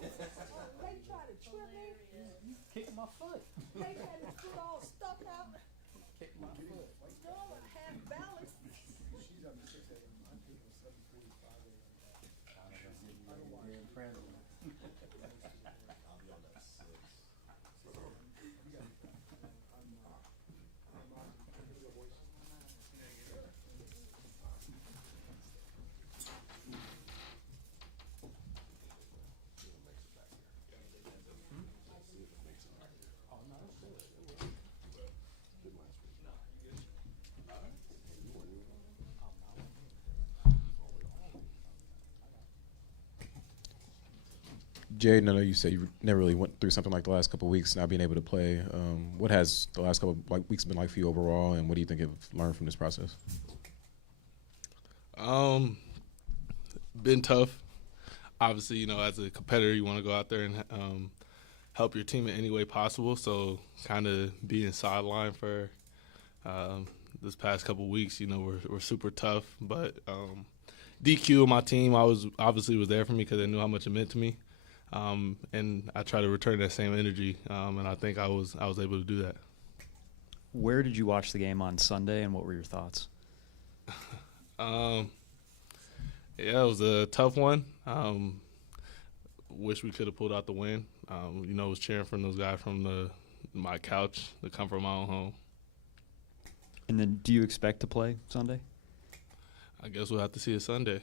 They tried to trip me. Kicking my foot. They had his foot all stuck out. Kicking my foot. Storm half balance. She's on the 6 a.m. I'm taking 7:45 a.m. You're in prison. I'll be on that 6. Jayden, I know you said you never really went through something like the last couple of weeks, not being able to play. What has the last couple of weeks been like for you overall, and what do you think you've learned from this process? Been tough. Obviously, you know, as a competitor, you want to go out there and help your team in any way possible. So, kind of being sidelined for this past couple of weeks, you know, we're super tough. But DQ, my team, was there for me because they knew how much it meant to me. And I try to return that same energy, and I think I was able to do that. Where did you watch the game on Sunday, and what were your thoughts? Yeah, it was a tough one. Wish we could have pulled out the win. You know, was cheering from those guys from my couch, the comfort of my own home. And then, do you expect to play Sunday? I guess we'll have to see it Sunday.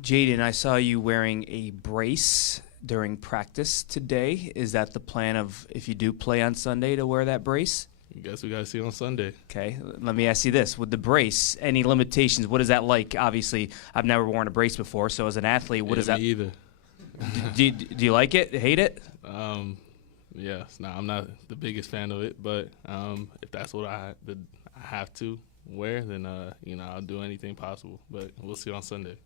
Jayden, I saw you wearing a brace during practice today. Is that the plan of, if you do play on Sunday, to wear that brace? I guess we got to see on Sunday. Okay, let me ask you this. With the brace, any limitations? What is that like? Obviously, I've never worn a brace before, so as an athlete, what is that? Me either. do you like it? Hate it? Yes. No, I'm not the biggest fan of it, but if that's what I have to wear, then, you know, I'll do anything possible. But we'll see on Sunday.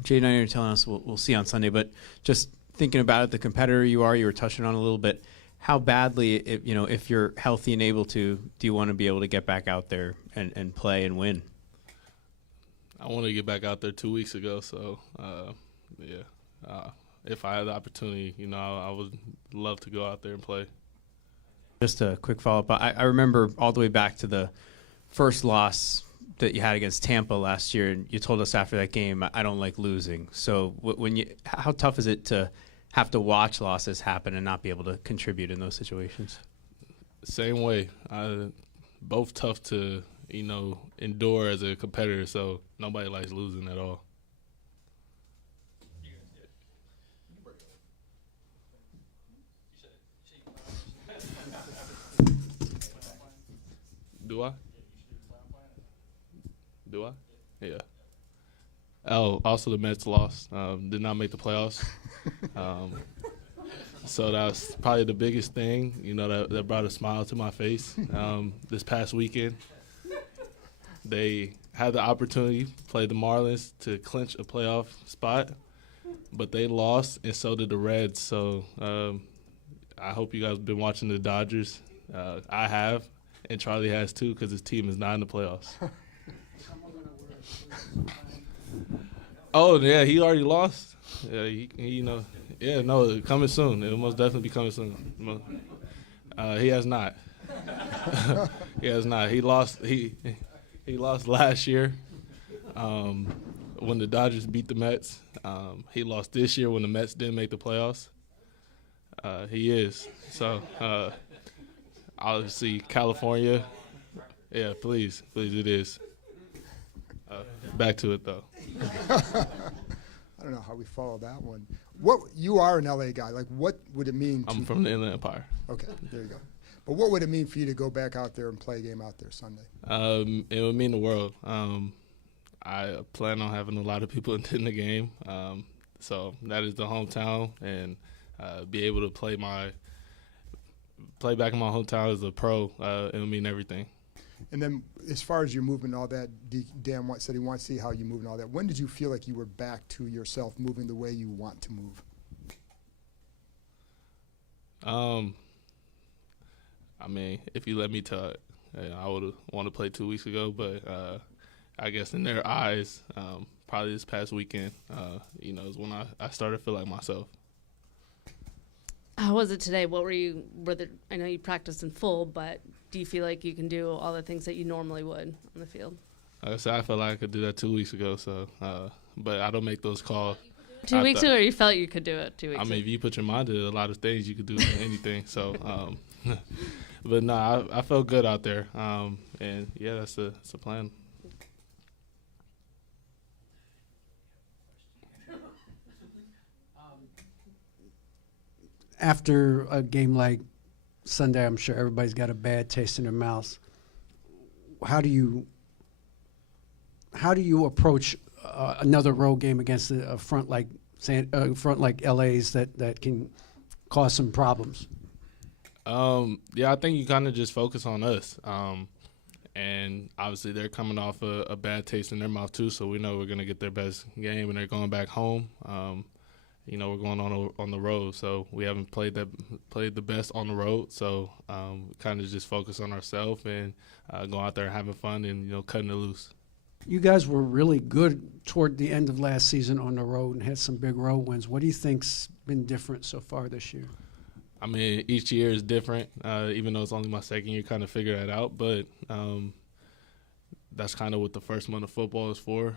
Jayden, I know you're telling us we'll see on Sunday, but just thinking about it, the competitor you were touching on a little bit. How badly, if you're healthy and able to, do you want to be able to get back out there and play and win? I want to get back out there 2 weeks ago, so if I had the opportunity, you know, I would love to go out there and play. Just a quick follow-up. I remember all the way back to the first loss that you had against Tampa last year, and you told us after that game, I don't like losing. So how tough is it to have to watch losses happen and not be able to contribute in those situations? Same way. Both tough to, you know, endure as a competitor, so nobody likes losing at all. Do I? Do I? Yeah. Oh, also the Mets lost. Did not make the playoffs. So that was probably the biggest thing, you know, that brought a smile to my face. This past weekend, they had the opportunity to play the Marlins to clinch a playoff spot, but they lost, and so did the Reds. So I hope you guys have been watching the Dodgers. I have, and Charlie has too, because his team is not in the playoffs. Oh, yeah, he already lost. Yeah, you know. Yeah, no, coming soon. It'll most definitely be coming soon. He has not. He has not. He lost. He lost last year when the Dodgers beat the Mets. He lost this year when the Mets didn't make the playoffs. He is. So obviously California. Yeah, please, it is. Back to it though. I don't know how we follow that one. What, you are an LA guy. Like, what would it mean? I'm from the Inland Empire. Okay, there you go. But what would it mean for you to go back out there and play a game out there Sunday? It would mean the world. I plan on having a lot of people attend the game. So that is the hometown, and be able to play back in my hometown as a pro, it would mean everything. And then as far as your movement and all that, Dan said he wants to see how you move and all that. When did you feel like you were back to yourself, moving the way you want to move? I mean, if you let me tell it, I would have wanted to play 2 weeks ago, but I guess in their eyes, probably this past weekend, is when I started to feel like myself. How was it today? What were you? I know you practiced in full, but do you feel like you can do all the things that you normally would on the field? Like I said, I felt like I could do that 2 weeks ago. So, but I don't make those calls. 2 weeks ago, or you felt you could do it 2 weeks ago? I mean, if you put your mind to it, a lot of things you could do anything. So, but no, I felt good out there. And yeah, that's the plan. After a game like Sunday, I'm sure everybody's got a bad taste in their mouths. How do you approach another road game against a front like LA's that can cause some problems? Yeah, I think you kind of just focus on us. And obviously they're coming off a bad taste in their mouth too, so we know we're going to get their best game, and they're going back home. We're going on the road, so we haven't played the best on the road. So kind of just focus on ourselves and go out there having fun and cutting it loose. You guys were really good toward the end of last season on the road and had some big road wins. What do you think's been different so far this year? I mean, each year is different. Even though it's only my second year, kind of figure that out. But that's kind of what the first month of football is for.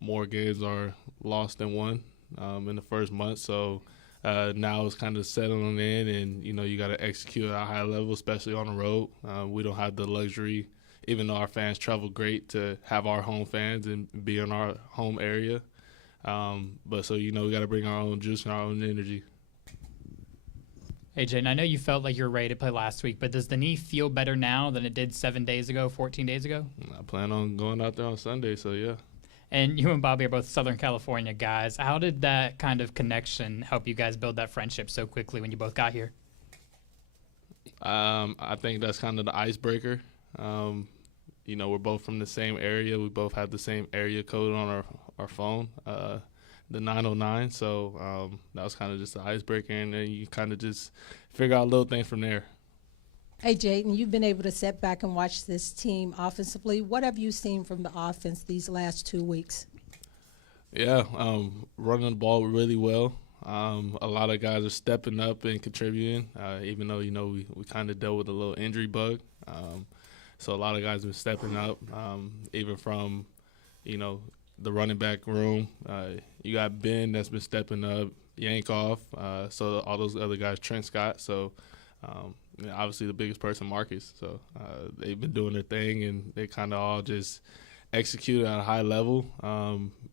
More games are lost than won in the first month. So now it's kind of settling in, and you got to execute at a high level, especially on the road. We don't have the luxury, even though our fans travel great, to have our home fans and be in our home area. But so we got to bring our own juice and our own energy. Hey, Jayden, I know you felt like you were ready to play last week, but does the knee feel better now than it did 7 days ago, 14 days ago? I plan on going out there on Sunday, so yeah. And you and Bobby are both Southern California guys. How did that kind of connection help you guys build that friendship so quickly when you both got here? I think that's kind of the icebreaker. We're both from the same area. We both have the same area code on our phone, the 909. So that was kind of just the icebreaker, and then you kind of just figure out little things from there. Hey, Jayden, you've been able to sit back and watch this team offensively. What have you seen from the offense these last 2 weeks? Yeah, running the ball really well. A lot of guys are stepping up and contributing, even though, we kind of dealt with a little injury bug. So a lot of guys have been stepping up, even from, the running back room. You got Ben that's been stepping up, Yankoff, so all those other guys, Trent Scott. So obviously the biggest person, Marcus. So they've been doing their thing, and they kind of all just execute at a high level.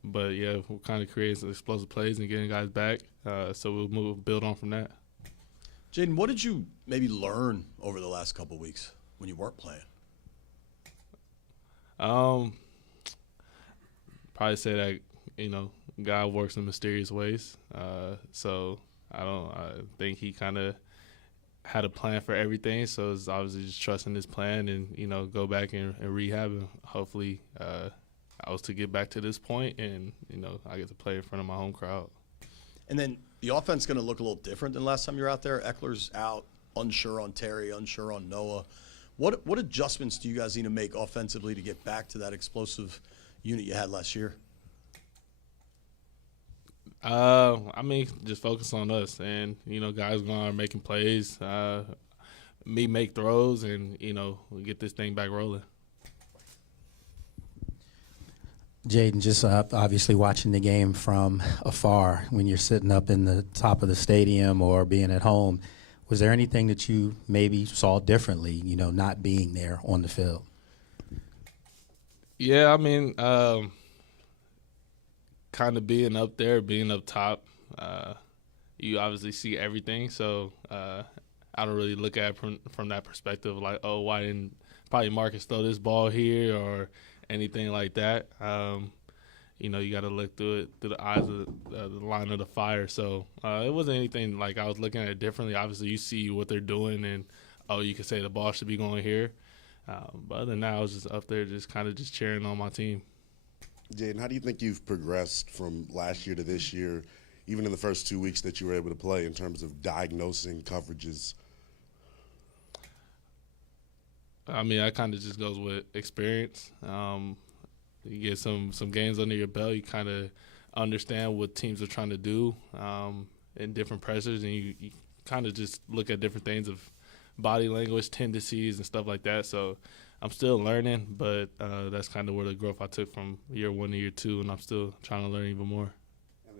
But, yeah, we're kind of creating some explosive plays and getting guys back. So we'll build on from that. Jayden, what did you maybe learn over the last couple of weeks when you weren't playing? Probably say that, God works in mysterious ways. So I think he kind of had a plan for everything. So it's obviously just trusting his plan and, go back and rehab. And hopefully I was to get back to this point and, I get to play in front of my home crowd. And then the offense is going to look a little different than last time you were out there. Eckler's out, unsure on Terry, unsure on Noah. What adjustments do you guys need to make offensively to get back to that explosive unit you had last year? Just focus on us and, guys going out making plays, me make throws, and, we get this thing back rolling. Jayden, just obviously watching the game from afar, when you're sitting up in the top of the stadium or being at home, was there anything that you maybe saw differently, not being there on the field? Yeah, kind of being up there, being up top, you obviously see everything. So I don't really look at it from that perspective, like, oh, why didn't probably Marcus throw this ball here or anything like that. You got to look through it through the eyes of the line of the fire. So it wasn't anything like I was looking at it differently. Obviously, you see what they're doing, and you could say the ball should be going here. But other than that, I was just up there, just kind of just cheering on my team. Jayden, how do you think you've progressed from last year to this year, even in the first 2 weeks that you were able to play, in terms of diagnosing coverages? That kind of just goes with experience. you get some games under your belt, you kind of understand what teams are trying to do in different pressures, and you kind of just look at different things of body language, tendencies, and stuff like that. So I'm still learning, but that's kind of where the growth I took from year 1 to year 2, and I'm still trying to learn even more.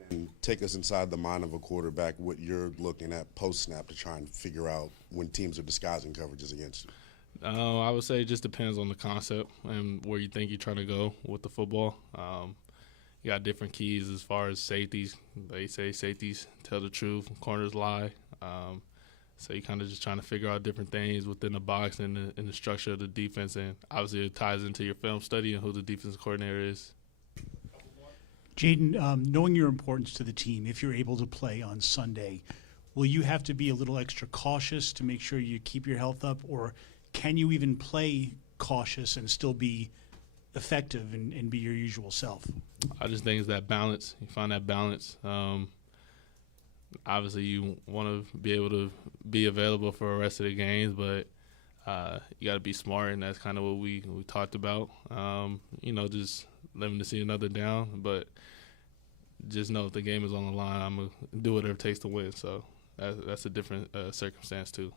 And take us inside the mind of a quarterback, what you're looking at post-snap to try and figure out when teams are disguising coverages against you. I would say it just depends on the concept and where you think you're trying to go with the football. You got different keys as far as safeties. They say safeties tell the truth, corners lie. So you kind of just trying to figure out different things within the box and the structure of the defense. And obviously it ties into your film study and who the defensive coordinator is. Jayden, knowing your importance to the team, if you're able to play on Sunday, will you have to be a little extra cautious to make sure you keep your health up, or can you even play cautious and still be effective and be your usual self? I just think it's that balance. You find that balance. Obviously, you want to be able to be available for the rest of the games, but you got to be smart, and that's kind of what we talked about. Just living to see another down, but just know if the game is on the line, I'm going to do whatever it takes to win. So that's a different circumstance, too.